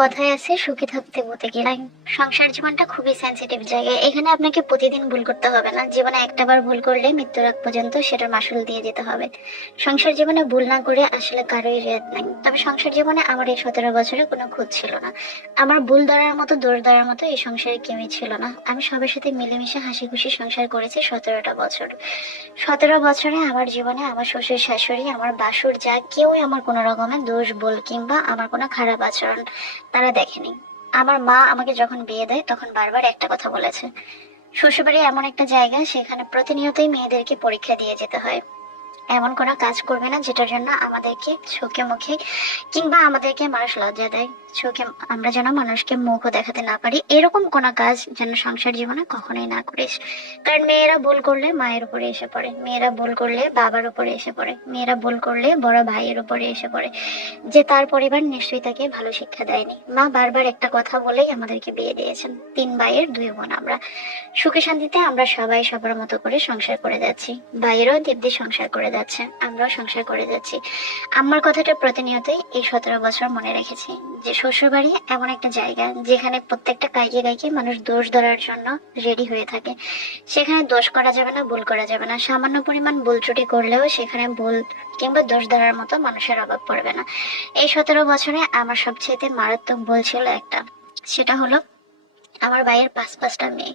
কথায় আছে সুখে থাকতে বলতে গেলে সংসার জীবনটা খুবই সেন্সিটিভ জায়গা। এখানে আপনাকে প্রতিদিন ভুল করতে হবে না, জীবনে একটাবার ভুল করলে মৃত্যুর আগ পর্যন্ত সেটার মাসুল দিয়ে যেতে হবে। সংসার জীবনে ভুল না করে আসলে কারোই রেয়াত নাই। তবে সংসার জীবনে আমার এই 17 বছরে কোনো খুঁত ছিল না। আমার ভুল ধরার মতো দোষ ধরার মতো এই সংসারে কেউই ছিল না। আমি সবার সাথে মিলেমিশে হাসি খুশি সংসার করেছি 17টা বছর। 17 বছরে আমার জীবনে আমার শ্বশুর শাশুড়ি আমার বাসুর যা কেউই আমার কোনো রকমের দোষ বল কিংবা আমার কোনো খারাপ আচরণ তারা দেখেনি। আমার মা আমাকে যখন বিয়ে দেয় তখন বারবার একটা কথা বলেছে, শ্বশুরবাড়ি এমন একটা জায়গা সেখানে প্রতিনিয়তই মেয়েদেরকে পরীক্ষা দিয়ে যেতে হয়। এমন কোনো কাজ করবে না যেটার জন্য আমাদেরকে চোখে মুখে কিংবা আমাদেরকে মানুষ লজ্জা দেয়, চোখে আমরা যেন মানুষকে মুখও দেখাতে না পারি, এরকম কোনো কাজ যেন সংসার জীবনে কখনোই না করিস। কারণ মেয়েরা ভুল করলে মায়ের উপরে এসে পড়ে, মেয়েরা ভুল করলে বাবার উপরে এসে পড়ে, মেয়েরা ভুল করলে বড় ভাইয়ের উপরে এসে পড়ে, যে তার পরিবার নিশ্চয়ই তাকে ভালো শিক্ষা দেয়নি। মা বারবার একটা কথা বলেই আমাদেরকে বিয়ে দিয়েছেন। 3 ভাইয়ের 2 বোন আমরা, সুখে শান্তিতে আমরা সবাই সবার মতো করে সংসার করে যাচ্ছি। ভাইয়েরও দিব্যি সংসার করে যাচ্ছে, আমরাও সংসার করে যাচ্ছি। আমার কথাটা প্রতিনিয়তই এই 17 বছর মনে রেখেছি যে শ্বশুরবাড়ি এমন একটা জায়গা যেখানে প্রত্যেকটা গাইকে গাইকে মানুষ দোষ ধরার জন্য রেডি হয়ে থাকে। সেখানে দোষ করা যাবে না, ভুল করা যাবে না। সামান্য পরিমাণ ভুল ত্রুটি করলেও সেখানে ভুল কিংবা দোষ ধরার মতো মানুষের অভাব পড়বে না। এই 17 বছরে আমার সবচেয়ে মারাত্মক ভুল ছিল একটা, সেটা হলো আমার ভাইয়ের পাঁচটা মেয়ে।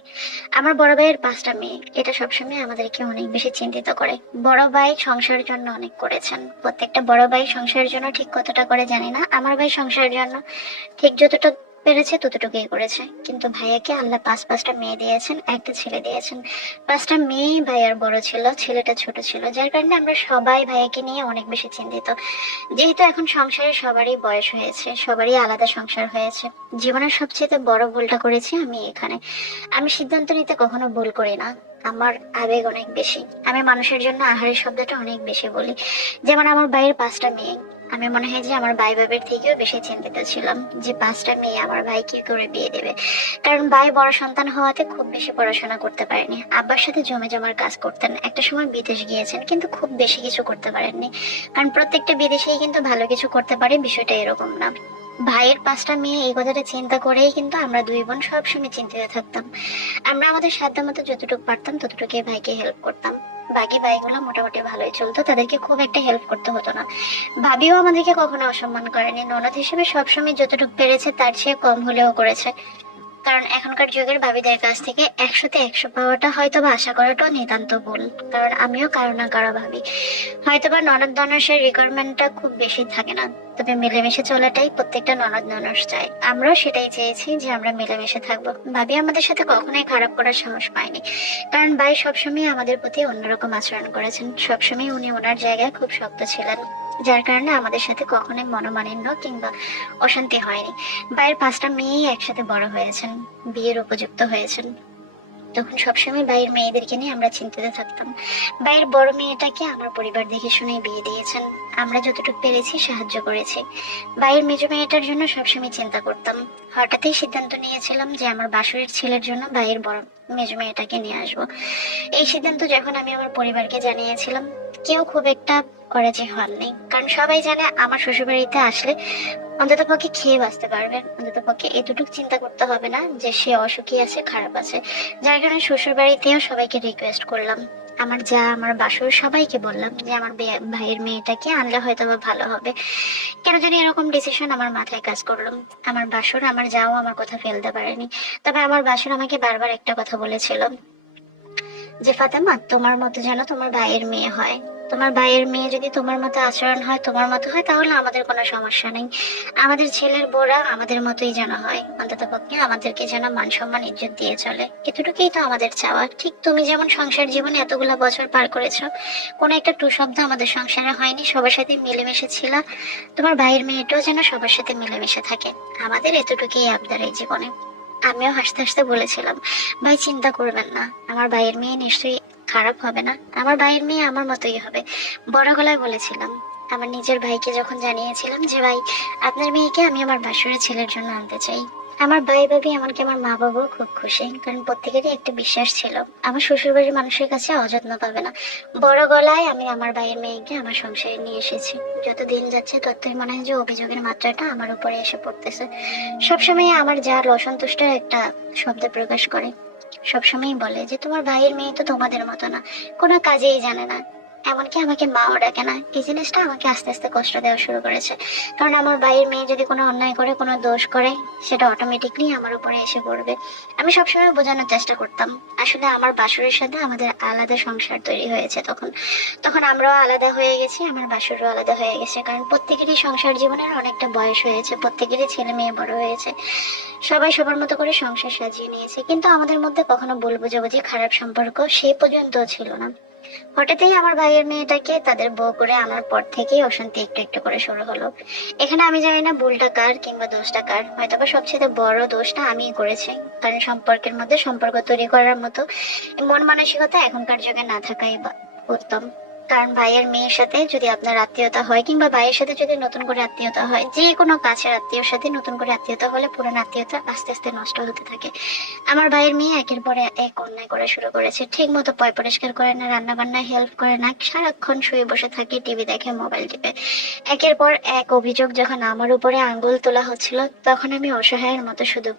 আমার বড় ভাইয়ের 5টা মেয়ে, এটা সবসময় আমাদেরকে অনেক বেশি চিন্তিত করে। বড় ভাই সংসারের জন্য অনেক করেছেন, প্রত্যেকটা বড় ভাই সংসারের জন্য ঠিক কতটা করে জানি না, আমার ভাই সংসারের জন্য ঠিক যতটা পেরেছে ততটুকুই করেছে। কিন্তু ভাইয়াকে আল্লাহ পাঁচটা মেয়ে দিয়েছেন, একটা ছেলে দিয়েছেন। 5টা মেয়েই ভাইয়ার বড় ছিল, ছেলেটা ছোট ছিল, যার কারণে আমরা সবাই ভাইয়াকে নিয়ে অনেক বেশি চিন্তিত। যেহেতু এখন সংসারে সবারই বয়স হয়েছে, সবারই আলাদা সংসার হয়েছে, জীবনের সবচেয়ে বড় ভুলটা করেছি আমি এখানে। আমি সিদ্ধান্ত নিতে কখনো ভুল করি না, আমার আবেগ অনেক বেশি। আমি মানুষের জন্য আহারের শব্দটা অনেক বেশি বলি। যেমন আমার ভাইয়ের 5টা মেয়ে, আমি মনে হয় যে আমার ভাই বাবার থেকেও বেশি চিন্তিত ছিলাম যে 5টা মেয়ে আমার ভাই কি করে বিয়ে দেবে। কারণ ভাই বড় সন্তান হওয়াতে খুব বেশি পড়াশোনা করতে পারেনি, আব্বার সাথে জমে জমার কাজ করতেন, একটা সময় বিদেশ গিয়েছেন কিন্তু খুব বেশি কিছু করতে পারেননি। কারণ প্রত্যেকটা বিদেশেই কিন্তু ভালো কিছু করতে পারে, বিষয়টা এরকম না। ভাইয়ের 5টা মেয়ে এই কথাটা চিন্তা করেই কিন্তু আমরা 2 বোন সবসময় চিন্তিত থাকতাম। আমরা আমাদের সাধ্য মতো যতটুকু পারতাম ততটুকু ভাইকে হেল্প করতাম। বাকি ভাইগুলো মোটামুটি ভালোই চলতো, তাদেরকে খুব একটা হেল্প করতে হতো না। ভাবিও আমাদেরকে কখনো অসম্মান করেনি, ননদ হিসেবে সবসময় যতটুকু পেরেছে তার চেয়ে কম হলেও করেছে। কারণ এখনকার যুগের ভাবিদের কাছ থেকে 100-তে 100 পাওয়াটা হয়তো বা আশা করাটাও নিতান্ত ভুল। কারণ আমিও কারো না কারো ভাবি, হয়তো বা ননদ ননসের রিকোয়ারমেন্টটা খুব বেশি থাকে না, তবে মিলেমিশে চলাটাই প্রত্যেকটা ননদ ননস চায়। আমরাও সেটাই চেয়েছি যে আমরা মিলেমিশে থাকবো। ভাবি আমাদের সাথে কখনোই খারাপ করার সাহস পায়নি। কারণ ভাই সবসময় আমাদের প্রতি অন্যরকম আচরণ করেছেন, সবসময় উনি ওনার জায়গায় খুব শক্ত ছিলেন, যার কারণে আমাদের সাথে কখনোই মনোমালিন্য কিংবা অশান্তি হয়নি। ভাইয়ের 5টা মেয়েই একসাথে বড় হয়েছেন, বিয়ের উপযুক্ত হয়েছেন, তখন সবসময় ভাইয়ের মেয়েদেরকে নিয়ে আমরা চিন্তিত থাকতাম। ভাইয়ের বড় মেয়েটাকে আমার পরিবার দেখে শুনে বিয়ে দিয়েছেন, আমরা যতটুকু পেরেছি সাহায্য করেছি। ভাইয়ের মেজো মেয়েটার জন্য সবসময় চিন্তা করতাম। হঠাৎই সিদ্ধান্ত নিয়েছিলাম যে আমার বাসুরের ছেলের জন্য ভাইয়ের বড় মেজো মেয়েটাকে নিয়ে আসবো। এই সিদ্ধান্ত যখন আমি আমার পরিবারকে জানিয়েছিলাম, কেউ খুব একটা অরাজি হননি। কারণ সবাই জানে আমার শ্বশুরবাড়িতে আসলে অন্তত পক্ষে খেয়ে বাঁচতে পারবেন, অন্তত পক্ষে এতটুকু চিন্তা করতে হবে না যে সে অসুখী আছে, খারাপ আছে। যার কারণে শ্বশুর বাড়িতেও সবাইকে রিকোয়েস্ট করলাম, আমার যা আমার বাসুর সবাইকে বললাম যে আমার ভাইয়ের মেয়েটাকে আনলে হয়তো বা ভালো হবে। কেন জানি এরকম ডিসিশন আমার মাথায় কাজ করলো। আমার বাসুর আমার যাও আমার কথা ফেলতে পারেনি। তবে আমার বাসুর আমাকে বারবার একটা কথা বলেছিল যে ফাতেমা, তোমার মতো যেন তোমার ভাইয়ের মেয়ে হয়। তোমার ভাইয়ের মেয়ে যদি তোমার মতো আচরণ হয়, তোমার মতো হয়, তাহলে আমাদের কোনো সমস্যা নেই। আমাদের ছেলের বউরা আমাদের মতোই যেন হয়, অন্তত পক্ষে আমাদেরকে যেন মান সম্মান ইজ্জত দিয়ে চলে, এতটুকুই তো আমাদের চাওয়া। ঠিক তুমি যেমন সংসার জীবনে এতগুলা বছর পার করেছো, কোনো একটা টু শব্দ আমাদের সংসারে হয়নি, সবার সাথে মিলেমিশে ছিল। তোমার ভাইয়ের মেয়েটাও যেন সবার সাথে মিলেমিশে থাকে, আমাদের এতটুকুই আবদার এই জীবনে। আমিও হাসতে হাসতে বলেছিলাম, ভাই চিন্তা করবেন না, আমার ভাইয়ের মেয়ে নিশ্চয়ই খারাপ হবে না, আমার ভাইয়ের মেয়ে আমার মতোই হবে। বড় গলায় বলেছিলাম। আমার নিজের ভাইকে যখন জানিয়েছিলাম যে ভাই, আপনার মেয়েকে আমি আমার বাসুরের ছেলের জন্য আনতে চাই, আমার ভাই ভাবি এমনকি আমার মা বাবাও খুব খুশি, কারণ প্রত্যেকেরই একটা বিশ্বাস ছিল আমার শ্বশুর বাড়ির মানুষের কাছে অযত্ন পাবে না। বড় গলায় আমি আমার ভাইয়ের মেয়েকে আমার সংসারে নিয়ে এসেছি। যত দিন যাচ্ছে ততই মনে হয় যে অভিযোগের মাত্রাটা আমার উপরে এসে পড়তেছে। সবসময় আমার যার অসন্তুষ্টের একটা শব্দ প্রকাশ করে, সবসময় বলে যে তোমার ভাইয়ের মেয়ে তো তোমাদের মতো না, কোনো কাজেই জানে না। এমনকি আমাকে মাও ডাকে না। এই জিনিসটা আমাকে আস্তে আস্তে কষ্ট দেওয়া শুরু করেছে। কারণ আমার ভাইয়ের মেয়ে যদি কোনো অন্যায় করে, কোনো দোষ করে, সেটা অটোমেটিকলি আমার উপরে এসে পড়বে। আমি সবসময় বোঝানোর চেষ্টা করতাম আসলে আমার বাসুরের সাথে আমাদের আলাদা সংসার তৈরি হয়েছে। তখন তখন আমরাও আলাদা হয়ে গেছি, আমার বাসুরও আলাদা হয়ে গেছে। কারণ প্রত্যেকেরই সংসার জীবনের অনেকটা বয়স হয়েছে, প্রত্যেকেরই ছেলে মেয়ে বড় হয়েছে, সবাই সবার মতো করে সংসার সাজিয়ে নিয়েছে। কিন্তু আমাদের মধ্যে কখনো ভুল বোঝাবুঝি, খারাপ সম্পর্ক সেই পর্যন্ত ছিল না। হঠাৎই আমার ভাইয়ের মেয়েটাকে তাদের বউ করে আমার পর থেকেই অশান্তি একটু একটু করে শুরু হলো। এখানে আমি জানি না ভুলটা কার কিংবা দোষটা কার, হয়তো বা সবচেয়ে বড় দোষটা আমিই করেছি। কারণ সম্পর্কের মধ্যে সম্পর্ক তৈরি করার মতো মন মানসিকতা এখনকার যুগে না থাকাই উত্তম। কারণ ভাইয়ের মেয়ের সাথে যদি আপনার আত্মীয়তা হয় কিংবা ভাইয়ের সাথে যদি নতুন করে আত্মীয়তা হয়, যে কোনো কাছের আত্মীয়র সাথে নতুন করে আত্মীয়তা হলে পুরানো আত্মীয়তা আস্তে আস্তে নষ্ট হতে থাকে। আমার ভাইয়ের মেয়ে একের পর এক অন্যায় করা শুরু করেছে। ঠিক মতো পয় পরিষ্কার করে না, রান্না বান্নায় হেল্প করে না, সারাক্ষণ শুয়ে বসে থাকে, টিভি দেখে, মোবাইল টিপে। একের পর এক অভিযোগ যখন আমার উপরে আঙ্গুল তোলা হচ্ছিল, তখন আমি অসহায়ের মতো শুধু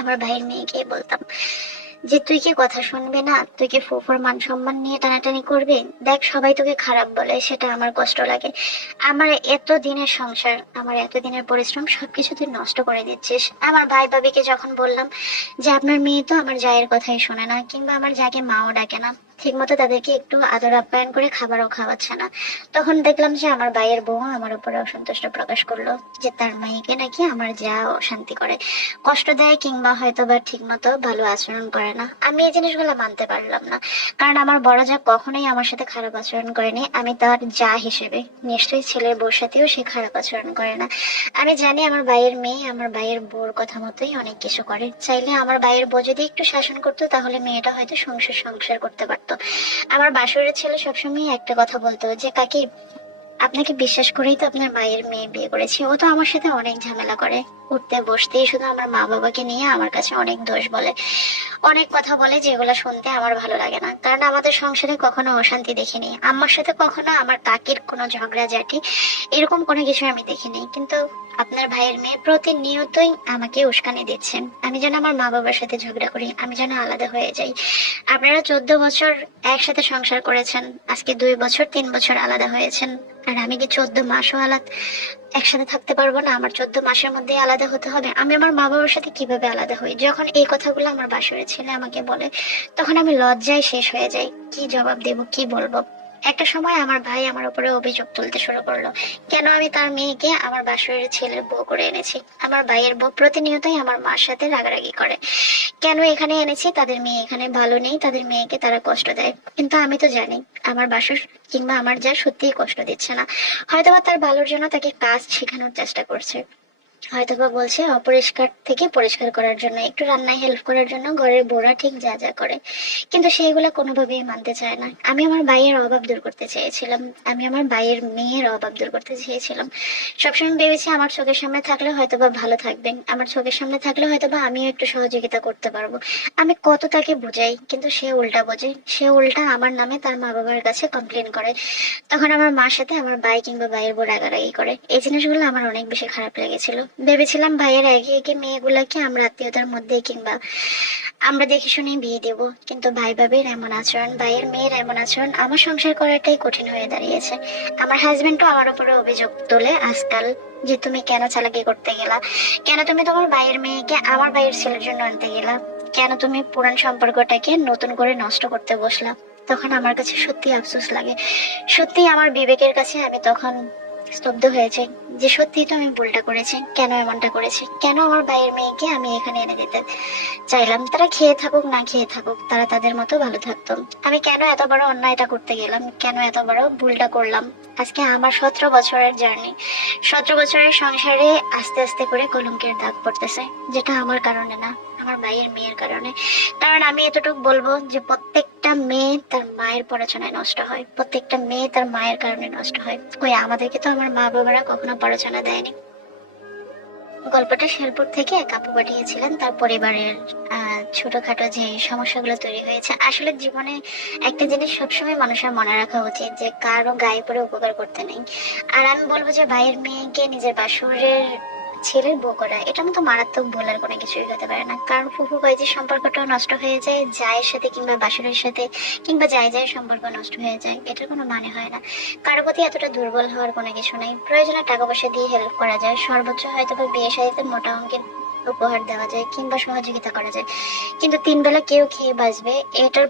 আমার ভাইয়ের মেয়েকে বলতাম যে তুই কি কথা শুনবি না, তুই কি ফুফুর মান সম্মান নিয়ে টানাটানি করবি? দেখ সবাই তোকে খারাপ বলে, সেটা আমার কষ্ট লাগে। আমার এত দিনের সংসার, আমার এত দিনের পরিশ্রম সবকিছু তুই নষ্ট করে দিচ্ছিস। আমার ভাই ভাবিকে যখন বললাম যে আপনার মেয়ে তো আমার জায়ের কথাই শোনে না, কিংবা আমার যাকে মাও ডাকে না, ঠিক মতো তাদেরকে একটু আদর আপ্যায়ন করে খাবারও খাওয়াচ্ছে না, তখন দেখলাম যে আমার ভাইয়ের বউ আমার উপরে অসন্তুষ্ট প্রকাশ করলো, যে তার মেয়েকে নাকি আমার যা অশান্তি করে, কষ্ট দেয়, কিংবা হয়তো বা ঠিক মতো ভালো আচরণ করে না। আমি এই জিনিসগুলো মানতে পারলাম না। কারণ আমার বড় যা কখনোই আমার সাথে খারাপ আচরণ করেনি, আমি তার যা হিসেবে নিশ্চয়ই ছেলের বউর সাথেও সে খারাপ আচরণ করে না। আমি জানি আমার ভাইয়ের মেয়ে আমার ভাইয়ের বউর কথা মতোই অনেক কিছু করে। চাইলে আমার ভাইয়ের বউ যদি একটু শাসন করতো, তাহলে মেয়েটা হয়তো সংসার সংসার করতে পারতো। আমার বাসুরের ছেলে সবসময় একটা কথা বলতো যে কাকি, আপনাকে বিশ্বাস করেই তো আপনার মায়ের মেয়ে বিয়ে করেছি। ও তো আমার সাথে অনেক ঝামেলা করে, উঠতে বসতেই শুধু আমার মা বাবাকে নিয়ে আমার কাছে অনেক দোষ বলে, অনেক কথা বলে, যেগুলো শুনতে আমার ভালো লাগে না। কারণ আমাদের সংসারে কখনো অশান্তি দেখিনি, আম্মার সাথে কখনো আমার কাকির কোনো ঝগড়াঝাটি এরকম কোনো কিছু আমি দেখিনি। কিন্তু আপনার ভাইয়ের মেয়ে প্রতিনিয়তই আমাকে উস্কানি দিচ্ছেন, আমি যেন আমার মা বাবার সাথে ঝগড়া করি, আমি যেন আলাদা হয়ে যাই। আপনারা 14 বছর একসাথে সংসার করেছেন, আজকে 2 বছর 3 বছর আলাদা হয়েছেন, আর আমি কি 14 মাসও আলাদা একসাথে থাকতে পারবো না? আমার 14 মাসের মধ্যে আলাদা হতে হবে? আমি আমার মা বাবার সাথে কিভাবে আলাদা হই? যখন এই কথাগুলো আমার বাসরের ছেলে আমাকে বলে, তখন আমি লজ্জায় শেষ হয়ে যাই, কি জবাব দেব, কি বলবো। একটা সময় আমার ভাই আমার উপরে অভিযোগ তুলতে শুরু করলো, কেন আমি তার মেয়েকে আমার বাসরের ছেলের বউ করে এনেছি। আমার ভাইয়ের বউ প্রতিনিয়তই আমার মার সাথে রাগারাগি করে, কেন এখানে এনেছি, তাদের মেয়ে এখানে ভালো নেই, তাদের মেয়েকে তারা কষ্ট দেয়। কিন্তু আমি তো জানি আমার বাসর কিংবা আমার যা সত্যিই কষ্ট দিচ্ছে না, হয়তোবা তার ভালোর জন্য তাকে কাজ শেখানোর চেষ্টা করছে, হয়তোবা বলছে অপরিষ্কার থেকে পরিষ্কার করার জন্য, একটু রান্নায় হেল্প করার জন্য ঘরের বউরা ঠিক যা যা করে। কিন্তু সেইগুলো কোনোভাবেই মানতে চায় না। আমি আমার ভাইয়ের অভাব দূর করতে চেয়েছিলাম, আমি আমার ভাইয়ের মেয়ের অভাব দূর করতে চেয়েছিলাম। সবসময় ভেবেছি আমার চোখের সামনে থাকলে হয়তোবা ভালো থাকবেন, আমার চোখের সামনে থাকলে হয়তোবা আমিও একটু সহযোগিতা করতে পারবো। আমি কত তাকে বুঝাই, কিন্তু সে উল্টা বোঝে, সে উল্টা আমার নামে তার মা বাবার কাছে কমপ্লেন করে। তখন আমার মার সাথে আমার ভাই কিংবা ভাইয়ের বউ রাগারাগি করে। এই জিনিসগুলো আমার অনেক বেশি খারাপ লেগেছিল। ভেবেছিলাম ভাইয়ের একে একে মেয়েগুলাকে আমরা আত্মীয়তার মধ্যে কিংবা আমরা দেখে শুনেই বিয়ে দেব, কিন্তু ভাই ভাবির এমন আচরণ, ভাইয়ের মেয়ের এমন আচরণ, আমার সংসার করাটাই কঠিন হয়ে দাঁড়িয়েছে। আমার হাজবেন্ডও আমার উপরে অভিযোগ তোলে আজকাল, যে তুমি কেন চালাকি করতে গেলা, কেন তুমি তোমার ভাইয়ের মেয়েকে আমার ভাইয়ের ছেলের জন্য আনতে গেলা, কেন তুমি পুরান সম্পর্কটাকে নতুন করে নষ্ট করতে বসলা। তখন আমার কাছে সত্যি আফসোস লাগে, সত্যি আমার বিবেকের কাছে আমি তখন স্তব্ধ হয়ে যাই, যে সত্যি তো আমি ভুলটা করেছি, কেন এমনটা করেছি, কেন আমার ভাইয়ের মেয়েকে আমি এখানে এনে দিতে চাইলাম। তারা খেয়ে থাকুক না খেয়ে থাকুক, তারা তাদের মতো ভালো থাকতো। আমি কেন এত বড় অন্যায়টা করতে গেলাম, কেন এত বড় ভুলটা করলাম। আজকে আমার 17 বছরের জার্নি, 17 বছরের সংসারে আস্তে আস্তে করে কলঙ্কের দাগ পড়তেছে, যেটা আমার কারণে না, আমার ভাইয়ের মেয়ের কারণে। কারণ আমি এতটুকু বলবো যে প্রত্যেকটা মেয়ে তার মায়ের পড়াশোনায় নষ্ট হয়, প্রত্যেকটা মেয়ে তার মায়ের কারণে নষ্ট হয়। কই আমাদেরকে তো আমার মা বাবারা কখনো পড়াশোনা দেয়নি। গল্পটা শেরপুর থেকে এক আপু পাঠিয়েছিলেন, তার পরিবারের ছোটখাটো যে সমস্যাগুলো তৈরি হয়েছে। আসলে জীবনে একটা জিনিস সবসময় মানুষের মনে রাখা উচিত, যে কারো গায়ে পড়ে উপকার করতে নেই। আর আমি বলবো যে ভাইয়ের মেয়েকে নিজের বাসুরের ছেলের বউ করা, এটা মতো মারাত্মক ভুলের কোনো কিছুই হতে পারে না। কারণ ফুফু ভাইজির সম্পর্কটাও নষ্ট হয়ে যায় জায়ের সাথে, কিংবা বাসুরের সাথে, কিংবা যায় সম্পর্ক নষ্ট হয়ে যায়, এটার কোনো মানে হয় না। কারো প্রতি এতটা দুর্বল হওয়ার কোনো কিছু নেই। প্রয়োজনে টাকা পয়সা দিয়ে হেল্প করা যায়, সর্বোচ্চ হয়তো বা বিয়ে শাদীতে মোটা অঙ্কের উপহার দেওয়া যায়, কিংবা সহযোগিতা করা যায়। কিন্তু তিন বেলা কেউ খেয়ে বাঁচবে, এটার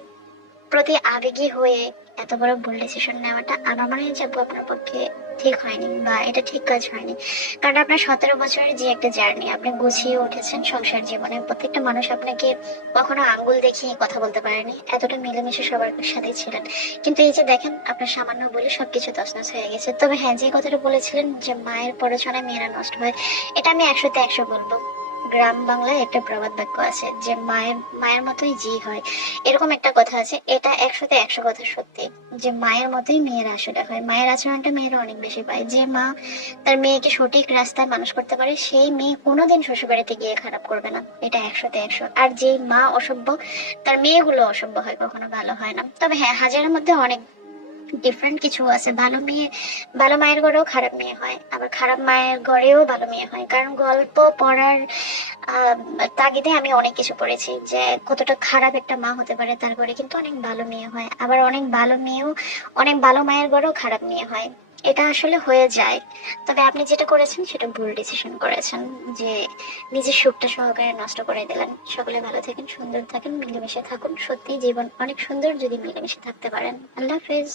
প্রতি আবেগী হয়ে এত বড় ভুল ডিসিশন নেওয়াটা আমার মনে হয় যে আপু আপনার পক্ষে ঠিক হয়নি, বা এটা ঠিক কাজ হয়নি। কারণ আপনার 17 বছরের যে একটা জার্নি, আপনি গুছিয়ে উঠেছেন সংসার জীবনে, প্রত্যেকটা মানুষ আপনাকে কখনো আঙ্গুল দেখিয়ে কথা বলতে পারেনি, এতটা মিলেমিশে সবার সাথে ছিলেন। কিন্তু এই যে দেখেন, আপনার সামান্য বলে সবকিছু তছনছ হয়ে গেছে। তবে হ্যাঁ, যে কথাটা বলেছিলেন যে মায়ের পড়াশোনায় মেয়েরা নষ্ট হয়, এটা আমি 100-তে 100 বলবো। গ্রাম বাংলায় একটা প্রবাদ বাক্য আছে যে মায়ের মায়ের মতোই জি হয়, এরকম একটা কথা আছে। এটা 100-তে 100 কথা সত্যি, যে মায়ের মতোই মেয়েরা আসলে হয়। মায়ের আচরণটা মেয়েরা অনেক বেশি পায়। যে মা তার মেয়েকে সঠিক রাস্তায় মানুষ করতে পারে, সেই মেয়ে কোনোদিন শ্বশুর বাড়িতে গিয়ে খারাপ করবে না, এটা 100-তে 100। আর যে মা অসভ্য, তার মেয়েগুলো অসভ্য হয়, কখনো ভালো হয় না। তবে হ্যাঁ, হাজারের মধ্যে অনেক ডিফারেন্ট কিছু আছে। ভালো মেয়ে, ভালো মায়ের ঘরেও খারাপ মেয়ে হয়, আবার খারাপ মায়ের ঘরেও ভালো মেয়ে হয়। কারণ গল্প পড়ার আহ তাগিদে আমি অনেক কিছু পড়েছি যে কতটা খারাপ একটা মা হতে পারে, তার ঘরে কিন্তু অনেক ভালো মেয়ে হয়। আবার অনেক ভালো মেয়েও, অনেক ভালো মায়ের ঘরেও খারাপ মেয়ে হয়। এটা আসলে হয়ে যায়। তবে আপনি যেটা করেছেন সেটা ভুল ডিসিশন করেছেন, যে নিজের সুখটা সহকারে নষ্ট করে দিলেন। সকলে ভালো থাকেন, সুন্দর থাকেন, মিলেমিশে থাকুন। সত্যি জীবন অনেক সুন্দর যদি মিলেমিশে থাকতে পারেন। আল্লাহ হাফেজ।